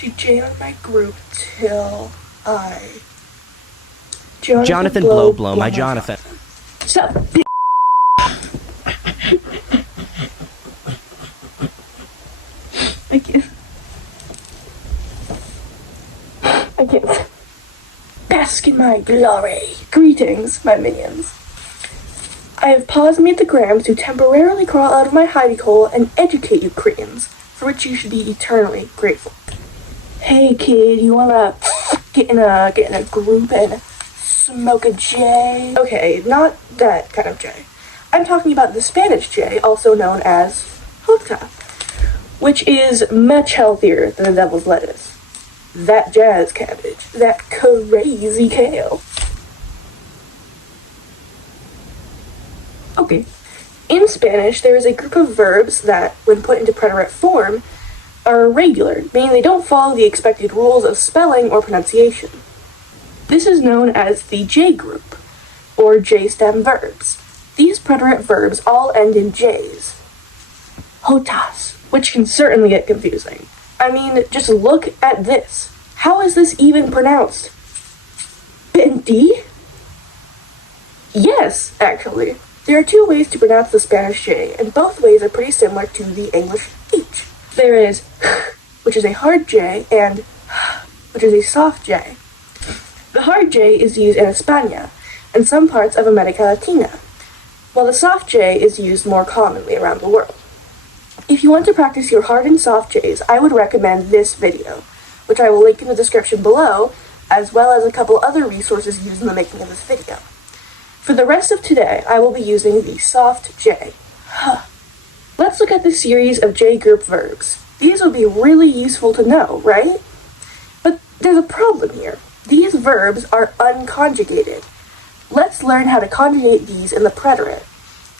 She joined my group till I... Jonathan Blow, my Jonathan. Shut up, I can't. Bask in my glory. Greetings, my minions. I have paused me at the grams to temporarily crawl out of my hidey hole and educate you cretins, for which you should be eternally grateful. Hey kid, you wanna get in a group and smoke a J? Okay, not that kind of J. I'm talking about the Spanish J, also known as jota, which is much healthier than the devil's lettuce. That jazz cabbage, that crazy kale. Okay. In Spanish, there is a group of verbs that, when put into preterite form, are irregular, meaning they don't follow the expected rules of spelling or pronunciation. This is known as the J group, or J-stem verbs. These preterite verbs all end in J's. Jotas, which can certainly get confusing. I mean, just look at this. How is this even pronounced? Benti? Yes, actually. There are two ways to pronounce the Spanish J, and both ways are pretty similar to the English H. There is which is a hard J, and which is a soft J. The hard J is used in España and some parts of America Latina, while the soft J is used more commonly around the world. If you want to practice your hard and soft J's, I would recommend this video, which I will link in the description below, as well as a couple other resources used in the making of this video. For the rest of today, I will be using the soft J. Let's look at the series of J group verbs. These will be really useful to know, right? But there's a problem here. These verbs are unconjugated. Let's learn how to conjugate these in the preterite.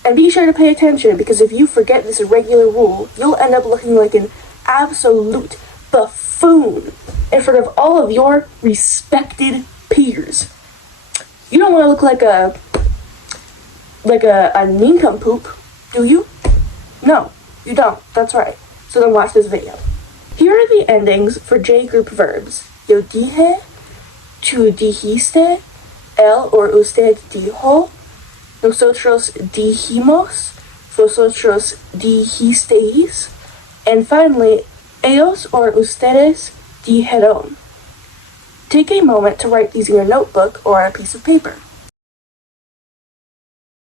And be sure to pay attention, because if you forget this irregular rule, you'll end up looking like an absolute buffoon in front of all of your respected peers. You don't want to look like a nincompoop, do you? No, you don't. That's right. So then watch this video. Here are the endings for J group verbs. Yo dije, tú dijiste, él or usted dijo, nosotros dijimos, vosotros dijisteis, and finally, ellos or ustedes dijeron. Take a moment to write these in your notebook or on a piece of paper.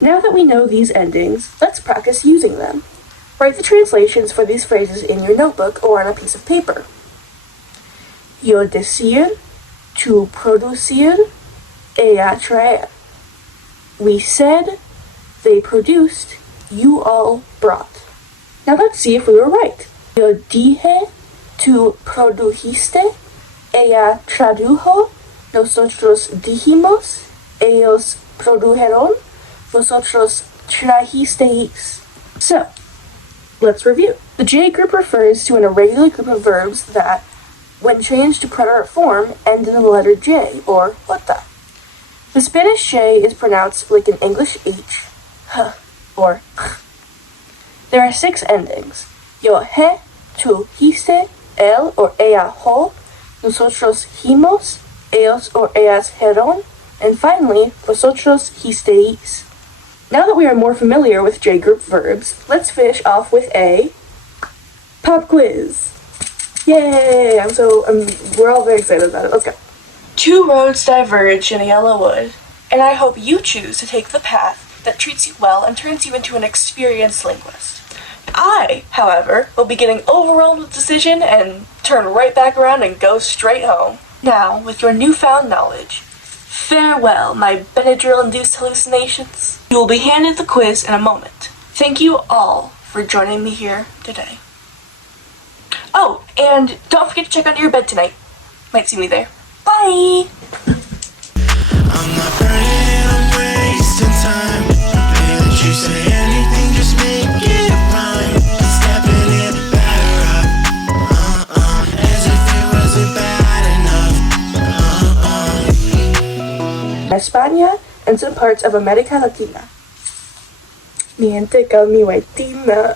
Now that we know these endings, let's practice using them. Write the translations for these phrases in your notebook or on a piece of paper. Yo decir, tú producir, ella traer. We said, they produced, you all brought. Now let's see if we were right. Yo dije, tú produjiste, ella tradujo, nosotros dijimos, ellos produjeron, vosotros trajisteis. So, let's review. The J group refers to an irregular group of verbs that, when changed to preterite form, end in the letter J, or jota. The Spanish J is pronounced like an English H, or ch. There are 6 endings. Yo he, tú histe, él or ella ho, nosotros himos, ellos or ellas heron, and finally, vosotros histeis. Now that we are more familiar with J group verbs, let's finish off with a pop quiz. Yay! We're all very excited about it. Let's go. 2 roads diverge in a yellow wood, and I hope you choose to take the path that treats you well and turns you into an experienced linguist. I, however, will be getting overwhelmed with decision and turn right back around and go straight home. Now, with your newfound knowledge, farewell, my Benadryl-induced hallucinations. You will be handed the quiz in a moment. Thank you all for joining me here today. Oh, and don't forget to check under your bed tonight. Might see me there. Bye! I'm not burning, I'm wasting time. Hey, let you say anything, just make it a rhyme. Stepping in, batter up. As if it wasn't bad enough. España and some parts of America Latina. Mi gente con mi huetina.